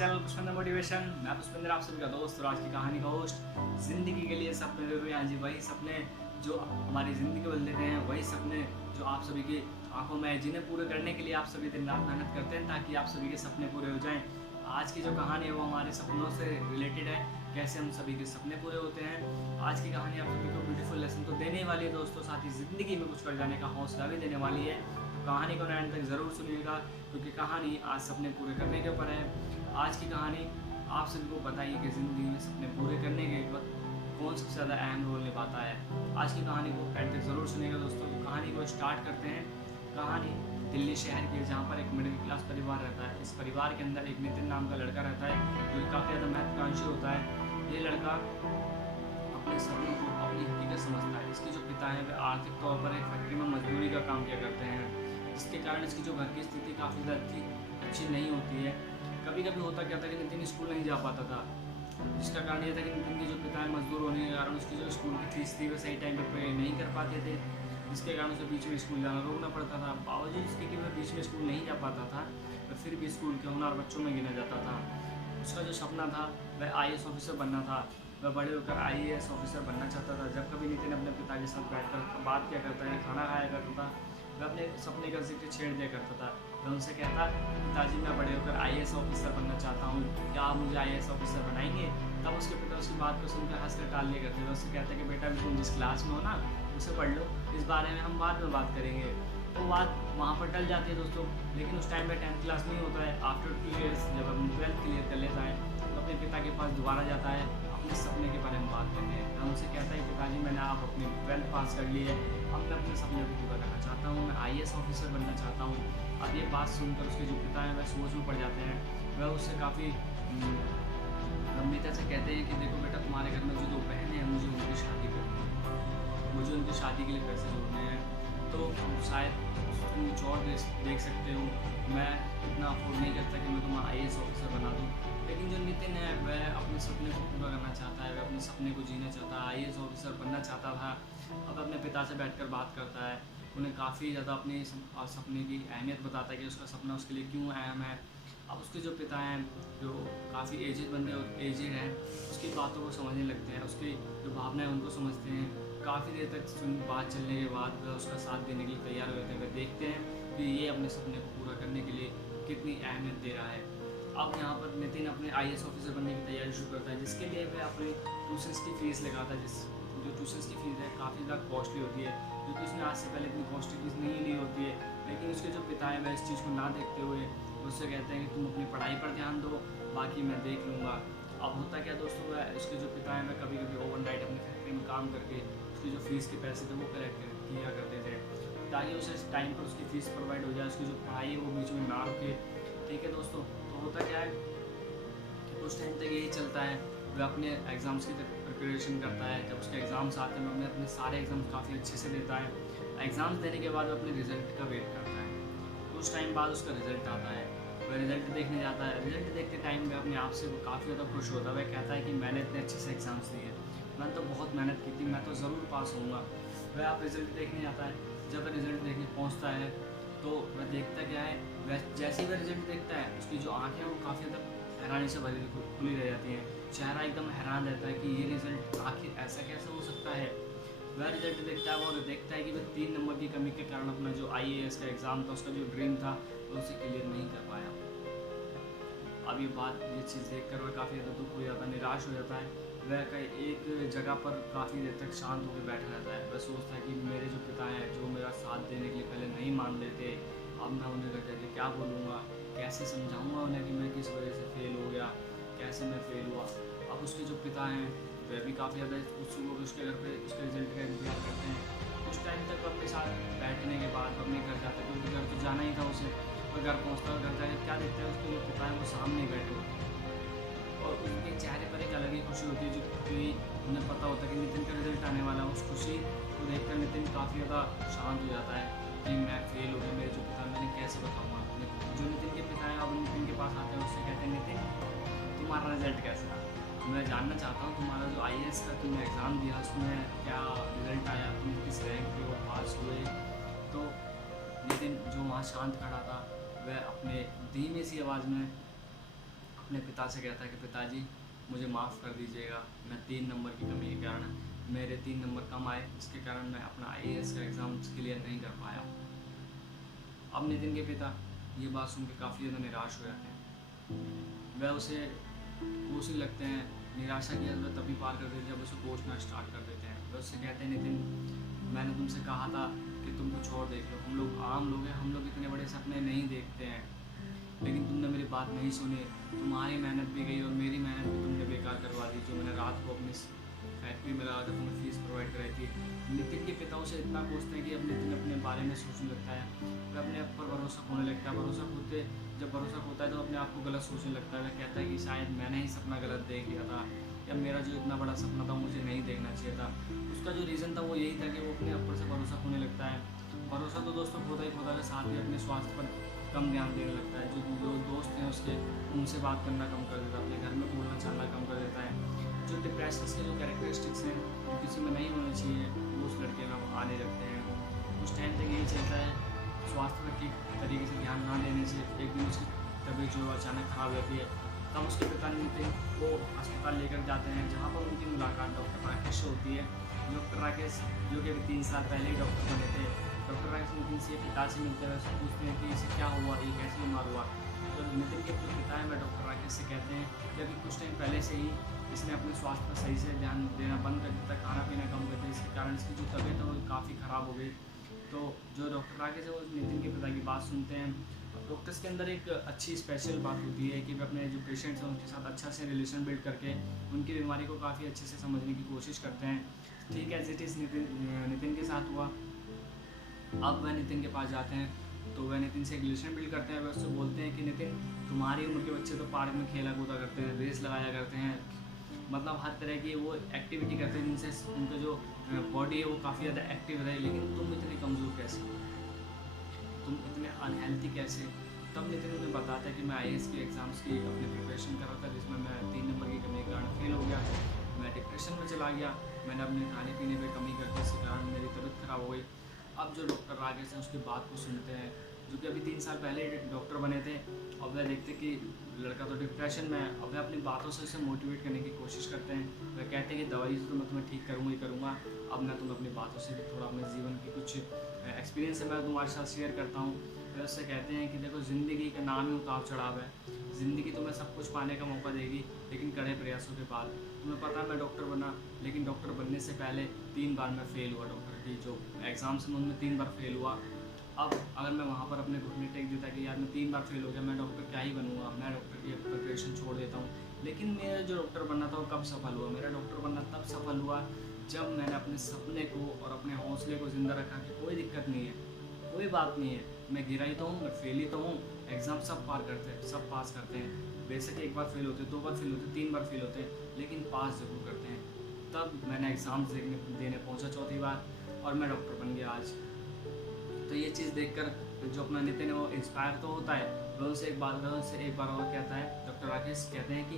Channel Pushpendra motivation. मैं पुष्पेंद्र, आप सभी का दोस्त और आज की कहानी का होस्ट। जिंदगी के लिए सपने जरूरी हैं जी, वही सपने जो हमारी ज़िंदगी बदल देते हैं, वही सपने जो आप सभी की आंखों में, जिन्हें पूरे करने के लिए आप सभी दिन रात मेहनत करते हैं ताकि आप सभी के सपने पूरे हो जाएं। आज की जो कहानी है वो हमारे सपनों से रिलेटेड है, कैसे हम सभी के सपने पूरे होते हैं। आज की कहानी आप सभी को ब्यूटीफुल लेसन तो देने वाली है दोस्तों, साथ ही ज़िंदगी में कुछ कर जाने का हौसला भी देने वाली है। तो कहानी को एंड तक ज़रूर सुनिएगा क्योंकि कहानी आज सपने पूरे करने के ऊपर है। आज की कहानी आप सभी को बताइए कि ज़िंदगी में सपने पूरे करने के वक्त कौन सबसे ज़्यादा अहम रोल निभाता है। आज की कहानी को एंड तक ज़रूर सुनिएगा दोस्तों। तो कहानी को स्टार्ट करते हैं। कहानी दिल्ली शहर की है जहाँ पर एक मिडिल क्लास परिवार रहता है। इस परिवार के अंदर एक नितिन नाम का लड़का रहता है जो काफ़ी ज़्यादा महत्वाकांक्षी होता है। ये लड़का अपने सपनों को अपनी हकीकत समझता है। इसके जो पिता हैं वे आर्थिक तौर पर एक फैक्ट्री में मजदूरी का काम किया करते हैं, जिसके कारण इसकी जो घर की स्थिति काफ़ी ज़्यादा अच्छी नहीं होती है। कभी कभी होता क्या था कि नितिन स्कूल नहीं जा पाता था, जिसका कारण ये था कि नितिन के जो पिता है मजदूर होने के कारण उसकी जो स्कूल की फीस थी वह सही टाइम पर पे नहीं कर पाते थे, जिसके कारण उसे बीच में स्कूल जाना रोकना पड़ता था। बावजूद इसके कि वह बीच में स्कूल नहीं जा पाता था, वह फिर भी स्कूल के होनहार बच्चों में गिना जाता था। उसका जो सपना था वह IAS ऑफिसर बनना था। वह बड़े होकर IAS ऑफिसर बनना चाहता था। जब कभी नितिन अपने पिता के साथ बैठकर बात किया करता है, खाना खाया करता था, वह अपने सपने का जिक्र छेड़ दिया करता था। वह उनसे कहता, पिताजी मैं बड़े होकर IAS ऑफिसर बनना चाहता हूँ, क्या आप मुझे IAS ऑफिसर बनाएंगे? तब उसके पिता उसकी बात को सुनकर हंसकर टाल दिया करते थे। उससे कहते कि बेटा तुम जिस क्लास में हो ना उसे पढ़ लो, इस बारे में हम बाद में बात करेंगे। तो बात वहाँ पर टल जाती है दोस्तों। लेकिन उस टाइम में 10th क्लास में ही होता है। आफ्टर 2 years जब हम 12th क्लियर कर लेता है तो अपने पिता के पास दोबारा जाता है अपने सपने के बारे में बात करने। मैं उनसे कहता है पिताजी मैंने आप अपनी 12th पास कर ली है, अब मैं अपने सपने को पूरा करना चाहता हूँ, मैं IAS ऑफिसर बनना चाहता हूँ। अब ये बात सुनकर उसके जो पिता हैं वह सोच में पड़ जाते हैं। वह उससे काफ़ी गंभीरता से कहते हैं कि देखो बेटा तुम्हारे घर में जो 2 बहनें हैं मुझे उनकी शादी करनी है, मुझे उनकी शादी के लिए पैसे जोड़ने हैं, तो शायद तुम कुछ और देख सकते हो। मैं इतना अफोर्ड नहीं करता कि मैं तुम्हारा IAS ऑफिसर बना दूँ। लेकिन जो नितिन है वह अपने सपने को पूरा करना चाहता है, वह अपने सपने को जीना चाहता है, IAS ऑफिसर बनना चाहता था। अब अपने पिता से बैठकर बात करता है, उन्हें काफ़ी ज़्यादा अपने सपने की अहमियत बताता है कि उसका सपना उसके लिए क्यों अहम है। अब उसके जो पिता हैं जो काफ़ी एजेड हैं उसकी बातों को समझने लगते हैं, उसकी जो भावनाएं उनको समझते हैं। काफ़ी देर तक बात चलने के बाद वह उसका साथ देने के लिए तैयार हो जाते हैं। वह देखते हैं कि ये अपने सपने को पूरा करने के लिए कितनी अहमियत दे रहा है। अब यहाँ पर नितिन अपने IAS ऑफिसर बनने की तैयारी शुरू करता है, जिसके लिए वह अपने ट्यूशन्स की फ़ीस लगाता है। जो ट्यूशन्स की फ़ीस है काफ़ी ज़्यादा कॉस्टली होती है, क्योंकि उसने आज से पहले इतनी कॉस्टली फीस नहीं ली होती है। लेकिन उसके जो पिता हैं वह इस चीज़ को ना देखते हुए उससे कहते हैं कि तुम अपनी पढ़ाई पर ध्यान दो, बाकी मैं देख लूँगा। अब होता क्या दोस्तों, वह उसके जो पिता हैं वह कभी कभी ओवरनाइट अपनी फैक्ट्री में काम करके उसकी जो फीस के पैसे थे वो कलेक्ट किया करते थे ताकि उसे टाइम पर उसकी फ़ीस प्रोवाइड हो जाए, उसकी जो पढ़ाई है वो बीच में ना रुके। ठीक है दोस्तों, तो होता क्या है कि उस टाइम तक यही चलता है। वह अपने एग्ज़ाम्स की प्रिपरेशन करता है। जब उसके एग्ज़ाम्स आते हैं वह अपने सारे एग्ज़ाम्स काफ़ी अच्छे से देता है। एग्ज़ाम्स देने के बाद वह अपने रिज़ल्ट का वेट करता है। कुछ टाइम बाद उसका रिज़ल्ट आता है, वह रिज़ल्ट देखने जाता है। रिज़ल्ट देखते टाइम वह अपने आप से वो काफ़ी ज़्यादा खुश होता है। वह कहता है कि मैंने इतने अच्छे से एग्ज़ाम्स दिए, मैंने तो बहुत मेहनत की थी, मैं तो ज़रूर पास होऊंगा। वह आप रिज़ल्ट देखने जाता है। जब वह रिज़ल्ट देखने पहुंचता है तो वह देखता क्या है, वह जैसे ही वह रिज़ल्ट देखता है उसकी जो आँखें हैं वो काफ़ी ज़्यादा हैरानी से भरी खुली रह जाती हैं। चेहरा एकदम हैरान रहता है कि ये रिज़ल्ट आखिर ऐसा कैसे हो सकता है। वह रिज़ल्ट देखता है और देखता है कि वह 3 नंबर की कमी के कारण अपना जो IAS का एग्ज़ाम था, उसका जो ड्रीम था, वो उसे क्लियर नहीं कर पाया। अब ये चीज़ देखकर वह काफ़ी ज़्यादा दुख हो जाता है, निराश हो जाता है। वह कहीं एक जगह पर काफ़ी देर तक शांत होकर बैठा रहता है। वह सोचता है कि मेरे जो पिता हैं जो मेरा साथ देने के लिए पहले नहीं मान रहे थे, अब मैं उन्हें रह जाके क्या बोलूँगा, कैसे समझाऊँगा उन्हें कि मैं किस वजह से फ़ेल हो गया, कैसे मैं फ़ेल हुआ। अब उसके जो पिता हैं वह भी काफ़ी ज़्यादा उत्सुक होकर उसके घर पे उसके रिज़ल्ट का इंतजार करते हैं। कुछ टाइम तक अपने साथ बैठने के बाद अपने घर जाते हैं, क्योंकि घर तो जाना ही था उसे। और घर पहुँचता है, घर जाकर क्या देखता है उसके जो पिता हैं वो सामने बैठे होते हैं और उनके चेहरे पर एक अलग ही खुशी होती है, जो कि उन्हें पता होता है कि नितिन का रिज़ल्ट आने वाला है। उस खुशी को देखकर नितिन काफ़ी ज़्यादा शांत हो जाता है कि मैं फेल हो गया, मेरे जो पिता मैंने कैसे बताऊँगा। जो नितिन के पिता हैं अब नितिन के पास आते हैं, उससे कहते हैं नितिन तुम्हारा रिज़ल्ट कैसा रहा, मैं जानना चाहता हूँ तुम्हारा जो IAS का तुमने एग्ज़ाम दिया उसमें क्या रिज़ल्ट आया, तुम किस रैंक पे वो पास हुए। तो नितिन जो वहाँ शांत खड़ा था वह अपने धीमी सी आवाज़ में अपने पिता से कहता है कि पिताजी मुझे माफ़ कर दीजिएगा, मैं 3 नंबर की कमी के कारण मेरे 3 नंबर कम आए, जिसके कारण मैं अपना IAS का एग्ज़ाम क्लियर नहीं कर पाया। अब नितिन के पिता ये बात सुन के काफ़ी ज़्यादा निराश हो जाते हैं। वह उसे कोसने लगते हैं। निराशा की हद वह तभी पार कर देते हैं जब उसे कोसना स्टार्ट कर देते हैं। वह उससे कहते हैं, नितिन मैंने तुमसे कहा था कि तुम कुछ और देख लो, हम लोग आम लोग हैं, हम लोग इतने बड़े सपने नहीं देखते हैं, लेकिन तुमने मेरी बात नहीं सुनी। तुम्हारी मेहनत भी गई और मेरी मेहनत भी तुमने बेकार करवा दी, जो मैंने रात को अपनी फैक्ट्री में लगा कर तुम्हें फीस प्रोवाइड कराई थी। नितिन के पिता उसे इतना कोसते हैं कि अब नितिन अपने बारे में सोचने लगता है। वह अपने आप पर भरोसा खोने लगता है। जब भरोसा खोता है तो अपने आप को गलत सोचने लगता है। वह कहता है कि शायद मैंने ही सपना गलत देख लिया था, या मेरा जो इतना बड़ा सपना था मुझे नहीं देखना चाहिए था। उसका जो रीज़न था वो यही था कि वो अपने ऊपर से भरोसा खोने लगता है। भरोसा तो दोस्तों खोता ही खोता है, साथ ही अपने स्वास्थ्य पर कम ध्यान देने लगता है। जो दोस्त हैं उसके, उनसे बात करना कम कर देता है, अपने घर में बोलना चालना कम कर देता है। जो डिप्रेशन के जो कैरेक्टरिस्टिक्स हैं जो किसी में नहीं होने चाहिए वो उस लड़के में आने लगते हैं। उस टाइम तक यही चलता है। स्वास्थ्य पर ठीक तरीके से ध्यान ना देने से एक दिन उसकी तबीयत जो अचानक ख़राब रहती है। तब उसके पिता नितिन को अस्पताल लेकर जाते हैं, जहाँ पर उनकी मुलाकात डॉक्टर राकेश से होती है। डॉक्टर राकेश जो कि अभी 3 साल पहले ही डॉक्टर बने थे। डॉक्टर राकेश नितिन से पिता से मिलते हैं, उससे पूछते हैं कि इसे क्या हुआ, ये कैसे बीमार हुआ। तो नितिन के जो पिता है वह डॉक्टर राकेश से कहते हैं कि अभी कुछ टाइम पहले से ही इसने अपने स्वास्थ्य पर सही से ध्यान देना बंद कर दिया, खाना पीना कम कर दिया, इसके कारण इसकी जो तबीयत है वो काफ़ी ख़राब हो गई। तो जो डॉक्टर राकेश है वो नितिन के पिता की बात सुनते हैं। डॉक्टर्स के अंदर एक अच्छी स्पेशल बात होती है कि वे अपने जो पेशेंट्स हैं उनके साथ अच्छा से रिलेशन बिल्ड करके उनकी बीमारी को काफ़ी अच्छे से समझने की कोशिश करते हैं। ठीक एज इट इज़ नितिन के साथ हुआ। अब वह नितिन के पास जाते हैं तो वह नितिन से एक रिलेशन बिल्ड करते हैं। वह उससे बोलते हैं कि नितिन तुम्हारी उम्र के बच्चे तो पार्क में खेला कूदा करते हैं, रेस लगाया करते हैं, मतलब हर तरह की वो एक्टिविटी करते हैं जिनसे उनका जो बॉडी है वो काफ़ी ज़्यादा एक्टिव रहे, लेकिन तुम इतने कमज़ोर कैसे, तुम इतने अनहेल्थी कैसे। तब नितिन उन्हें बताता है कि मैं IAS की एग्ज़ाम्स की अपनी प्रिपरेशन कर रहा था, जिसमें मैं 3 नंबर की कमी के कारण फेल हो गया। मैं डिप्रेशन में चला गया, मैंने अपने खाने पीने में कमी करके इसके कारण मेरी तबीयत ख़राब हो गई। अब जो डॉक्टर राकेश हैं उसकी बात को सुनते हैं, जो कि अभी 3 साल पहले डॉक्टर बने थे। अब वह देखते कि लड़का तो डिप्रेशन में है। अब वह अपनी बातों से उसे मोटिवेट करने की कोशिश करते हैं। वह कहते हैं कि दवाई से तो मैं तुम्हें ठीक करूँगा ही करूँगा, अब मैं तुम्हें अपनी बातों से भी थोड़ा अपने जीवन की कुछ एक्सपीरियंस है मैं तुम्हारे साथ शेयर करता हूँ। वह उससे कहते हैं कि देखो ज़िंदगी का नाम ही उतार चढ़ाव है। ज़िंदगी तुम्हें सब कुछ पाने का मौका देगी, लेकिन कड़े प्रयासों के बाद। तुम्हें पता है मैं डॉक्टर बना, लेकिन डॉक्टर बनने से पहले 3 बार मैं फेल हुआ। डॉक्टर की जो एग्ज़ाम्स हैं उनमें 3 बार फेल हुआ। अब अगर मैं वहाँ पर अपने घुटने टेक देता कि यार मैं 3 बार फेल हो गया, मैं डॉक्टर क्या ही बनूंगा, मैं डॉक्टर की प्रिपरेशन छोड़ देता हूँ। लेकिन मेरा जो डॉक्टर बनना था वो कब सफल हुआ? मेरा डॉक्टर बनना तब सफल हुआ जब मैंने अपने सपने को और अपने हौसले को ज़िंदा रखा कि कोई दिक्कत नहीं है, कोई बात नहीं है, मैं गिरा ही तो हूँ, मैं फेल ही तो हूँ। एग्ज़ाम सब पार करते हैं, सब पास करते हैं। बेशक 1 बार फेल होते, 2 बार फेल होते, 3 बार फेल होते, लेकिन पास ज़रूर करते हैं। तब मैंने एग्ज़ाम्स देने पहुँचा 4थी बार और मैं डॉक्टर बन गया आज। तो ये चीज़ देखकर जो अपना नितिन है वो इंस्पायर तो होता है। वह उनसे एक बार और कहता है, डॉक्टर राकेश कहते हैं कि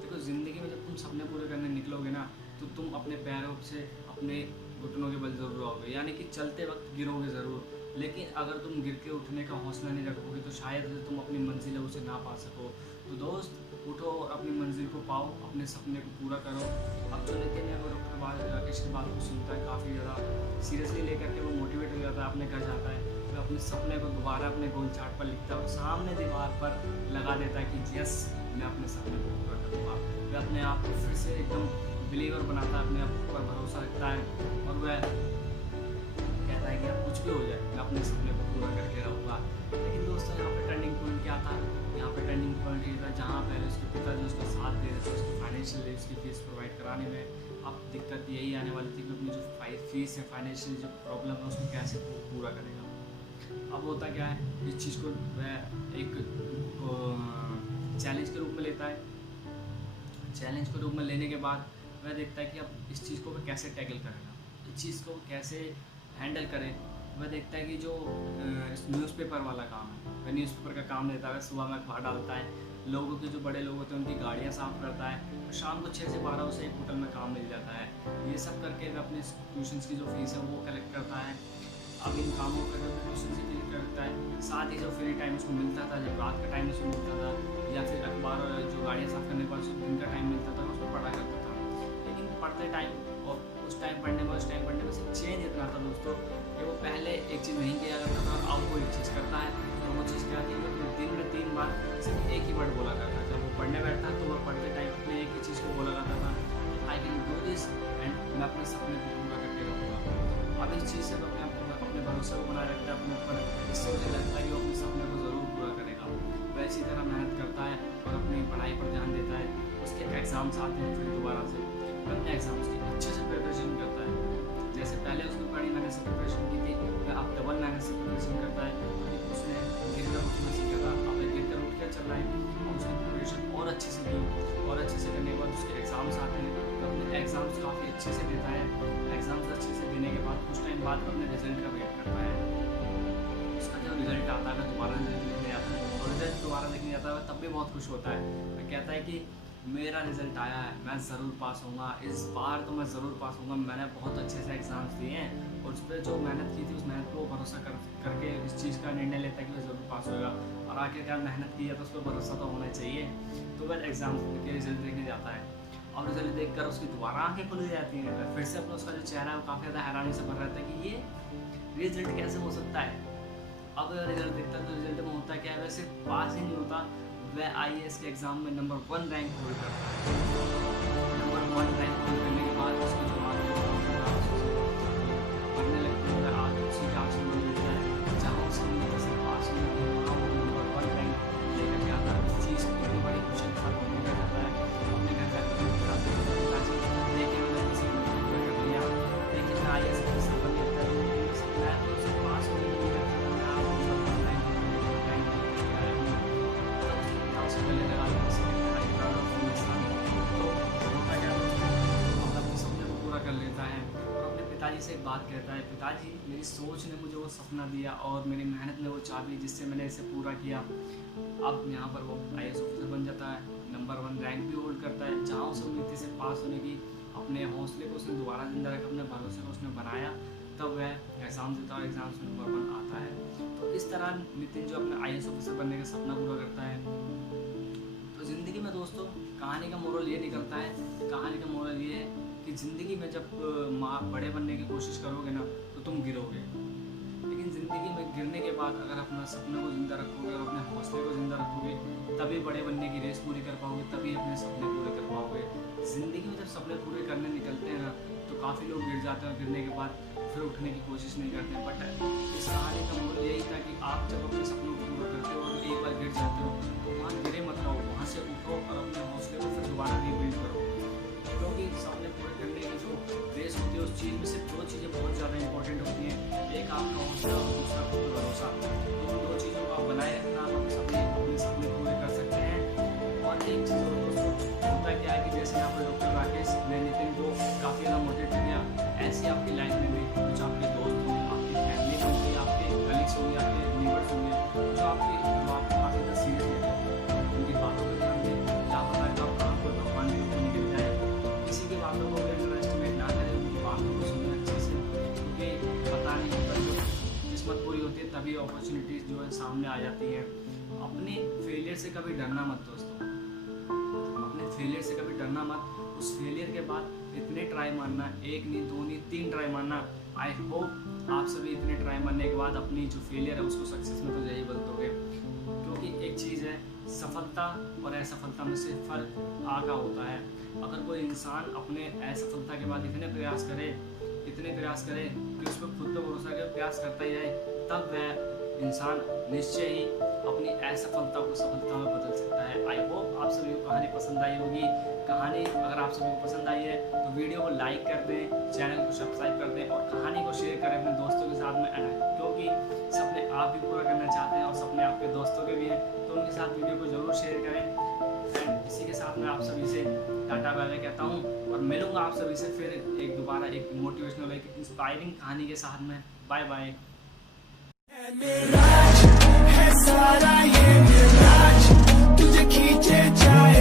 देखो ज़िंदगी में जब तुम सपने पूरे करने निकलोगे ना, तो तुम अपने पैरों से अपने घुटनों के बल ज़रूर आओगे, यानी कि चलते वक्त गिरोगे ज़रूर, लेकिन अगर तुम गिर के उठने का हौसला नहीं रखोगे तो शायद तुम अपनी मंजिल है उसे ना पा सको। तो दोस्त उठो और अपनी मंजिल को पाओ, अपने सपने को पूरा करो। अब जो नितिन है वो डॉक्टर राकेश की बात को सुनता है, काफ़ी ज़्यादा सीरियसली लेकर के वो मोटिवेट हो जाता है, अपने घर जाता है, तो अपने सपने को दोबारा अपने गोल चार्ट पर लिखता है और सामने दीवार पर लगा देता है कि यस मैं अपने सपने को पूरा करूँगा। वह अपने आप को फिर से एकदम बिलीवर बनाता है, अपने आप पर भरोसा रखता है और वह कहता है कि अब कुछ भी हो जाए मैं अपने सपने को पूरा करके रहूँगा। लेकिन दोस्तों यहाँ पे टर्निंग पॉइंट क्या था? यहाँ पे टर्निंग पॉइंट ये था जहाँ पहले उसके पिताजी उसका साथ दे रहे थे उसकी फाइनेंशियली उसकी फीस प्रोवाइड कराने में, अब दिक्कत यही आने वाली थी कि अपनी जो फीस है, फाइनेंशियल जो प्रॉब्लम है उसको कैसे पूरा करेगा। अब होता क्या है, इस चीज़ को वह एक चैलेंज के रूप में लेता है। चैलेंज के रूप में लेने के बाद वह देखता है कि अब इस चीज़ को वह कैसे टैकल करेगा, इस चीज़ को कैसे हैंडल करे। वह देखता है कि जो न्यूज़पेपर वाला काम है, वह न्यूज़पेपर का काम लेता है। सुबह में अखबार डालता है, लोगों के जो बड़े लोग होते हैं उनकी गाड़ियाँ साफ़ करता है, शाम को 6 से 12 उसे एक होटल में काम मिल जाता है। ये सब करके वह अपने ट्यूशन्स की जो फीस है वो कलेक्ट करता है। अब इन कामों का जो ट्यूशन से क्लियर करता है, साथ ही जो फ्री टाइम उसको मिलता था, जब रात का टाइम उसको मिलता था, या फिर अखबार और जो गाड़ियाँ साफ करने के बाद जो दिन का टाइम मिलता था उसमें पढ़ा करता था। लेकिन पढ़ते टाइम और उस टाइम पढ़ने में से चेंज इतना था दोस्तों कि वो पहले एक चीज़ नहीं किया करता था और अब वो एक चीज़ करता है। तो वो चीज़ क्या थी कि अपने दिन में 3 बार सिर्फ एक ही वर्ड बोला करता था। जब वो पढ़ने बैठता तो वो पढ़ते टाइम अपने एक ही चीज़ को बोला करता था, I can do this and मैं अपने सपने को पूरा करके रहूँगा। अब इस चीज़ से तो अपने भरोसे को बनाए रखता है अपने ऊपर, इससे मुझे लगता है कि वो अपने सपने को ज़रूर पूरा करेगा। वह इसी तरह मेहनत करता है और अपनी पढ़ाई पर ध्यान देता है। उसके एग्ज़ाम्स आते हैं फिर दोबारा से अपने एग्ज़ाम्स की अच्छे से प्रिपरेशन करता है। जैसे पहले उसने बड़ी मेहनत से प्रिपरेशन की थी, वह अब डबल मेहनत से प्रिपरेशन करता है क्योंकि उसने गिर कर उठना सीखा था। अब गिर कर उठ कर चल रहा है और उसकी प्रिपरेशन और अच्छे से की और अच्छे से करने के बाद उसके एग्ज़ाम्स आते हैं तो अपने एग्ज़ाम्स काफ़ी अच्छे से देता है। एग्ज़ाम्स अच्छे से देने के बाद कुछ टाइम बाद अपने रिजल्ट का वेट करता है। उसका जब रिजल्ट आता है दोबारा रिजल्ट लिखने आता है और रिजल्ट दोबारा लिखने जाता है तब भी बहुत खुश होता है। वह कहता है कि मेरा रिज़ल्ट आया है, मैं ज़रूर पास होऊंगा, इस बार तो मैं ज़रूर पास होऊंगा। मैंने बहुत अच्छे से एग्ज़ाम्स दिए हैं और उस पर जो मेहनत की थी उस मेहनत को भरोसा करके इस चीज़ का निर्णय लेता है कि वह ज़रूर पास होगा। और आखिरकार मेहनत की है तो उस पर भरोसा तो होना चाहिए। तो वह एग्ज़ाम के रिजल्ट देखने जाता है और रिजल्ट देखकर उसकी दोबारा आँखें खुल जाती हैं। फिर से अपना उसका जो चेहरा है वो काफ़ी ज़्यादा हैरानी से भर रहता है कि ये रिजल्ट कैसे हो सकता है। अब रिजल्ट देखता है तो रिजल्ट में होता है क्या है, वैसे पास ही नहीं होता, वह IAS के एग्ज़ाम में नंबर 1 रैंक होल्ड करता है। नंबर 1 रैंक होल्ड करने के बाद उसकी जो पढ़ने लगते हैं वह आज उसी का आंसू मिलता है जहाँ उसे उम्मीद से पास होने की वहाँ वो नंबर 1 रैंक लेकर के आता है। इस चीज़ को इतनी बड़ी खुशी के साथ होने का जाता है अपने घर का देखिए मैंने किसी को कर लिया, देखिए मैं IAS का सफल करता है सपना है तो उसे पास होने की पिताजी से एक बात कहता है, पिताजी मेरी सोच ने मुझे वो सपना दिया और मेरी मेहनत ने वो चाबी जिससे मैंने इसे पूरा किया। अब यहाँ पर वो IAS ऑफिसर बन जाता है, नंबर 1 रैंक भी होल्ड करता है। जहाँ उसे उम्मीद थी से पास होने की, अपने हौसले को उसने दोबारा जिंदा रखा, अपने भरोसे को उसने बनाया, तब वह एग्ज़ाम देता है और एग्ज़ाम्स में नंबर 1 आता है। तो इस तरह नितिन जो अपने IAS ऑफिसर बनने का सपना पूरा करता है। तो ज़िंदगी में दोस्तों कहानी का मोरल ये निकलता है, कहानी का मोरल ये है कि ज़िंदगी में जब बड़े बनने की कोशिश करोगे ना तो तुम गिरोगे, लेकिन ज़िंदगी में गिरने के बाद अगर अपना सपने को ज़िंदा रखोगे और अपने हौसले को ज़िंदा रखोगे तभी बड़े बनने की रेस पूरी कर पाओगे, तभी अपने सपने पूरे कर पाओगे। ज़िंदगी में जब सपने पूरे करने निकलते हैं ना तो काफ़ी लोग गिर जाते हैं और गिरने के बाद फिर उठने की कोशिश नहीं करते। बट इस कहानी का मोरल यही था कि आप जब अपने सपनों को पूरा करते हो और एक बार गिर जाते हो तो वहाँ गिरे मत रहो, वहाँ से उठो और अपने हौसले को फिर दोबारा रीबिल्ड करो। क्योंकि सपने पूरे करने की जो रेस होती है उस चीज़ में सिर्फ 2 चीज़ें बहुत ज़्यादा इंपॉर्टेंट होती हैं, एक आपका हौसला और दूसरा खुद भरोसा। तो 2 चीज़ों को आप बनाए रखना, आप अपने सपने पूरे कर सकते हैं। और एक चीज़ और दोस्तों होता क्या है कि जैसे यहाँ पर डॉक्टर राकेश ने नितिन को काफ़ी ज़्यादा मोटिवेट किया, ऐसी आपकी लाइफ में भी कुछ आपके दोस्त होंगे, आपकी फैमिली होंगी, आपके कलीग्स होंगे, आपके नेबर्स होंगे जो आपको काफ़ी ज़्यादा सीरियस लेते हैं। उनकी बातों पर ध्यान दें, क्या पता है आप कहाँ पर भगवान के ऊपर निकल जाए। किसी की बातों को अंडरएस्टिमेट ना करें, उनकी बातों को सुनें अच्छे से, क्योंकि पता नहीं होता जो किस्मत पूरी होती है तभी अपॉर्चुनिटीज़ जो है सामने आ जाती हैं। अपने फेलियर से कभी डरना मत दोस्तों, अपने फेलियर से कभी डरना मत। उस फेलियर के बाद इतने ट्राई मारना, 1 नहीं 2 नहीं 3 ट्राई मारना। आई होप आप सभी इतने ट्राई मारने के बाद अपनी जो फेलियर है उसको सक्सेस में तो यही बदलोगे। क्योंकि एक चीज़ है, सफलता और असफलता में से फ़र्क आका होता है। अगर कोई इंसान अपने असफलता के बाद इतने प्रयास करे कि उस पर खुद पर भरोसा कर प्रयास करता ही रहे, तब वह इंसान निश्चय ही अपनी असफलता को सफलता में बदल सकता है। आई होप आप सभी को कहानी पसंद आई होगी। कहानी अगर आप सभी को पसंद आई है तो वीडियो को लाइक कर दें, चैनल को सब्सक्राइब कर दें और कहानी को शेयर करें अपने दोस्तों के साथ में, क्योंकि सपने आप भी पूरा करना चाहते हैं और सपने आपके दोस्तों के भी हैं, तो उनके साथ वीडियो को ज़रूर शेयर करें। एंड इसी के साथ मैं आप सभी से टाटा बाय बाय कहता हूँ और मिलूंगा आप सभी से फिर दोबारा एक मोटिवेशनल, एक इंस्पायरिंग कहानी के साथ में। Bye bye. है सारा ये मिराज, तुझे खींचे जाए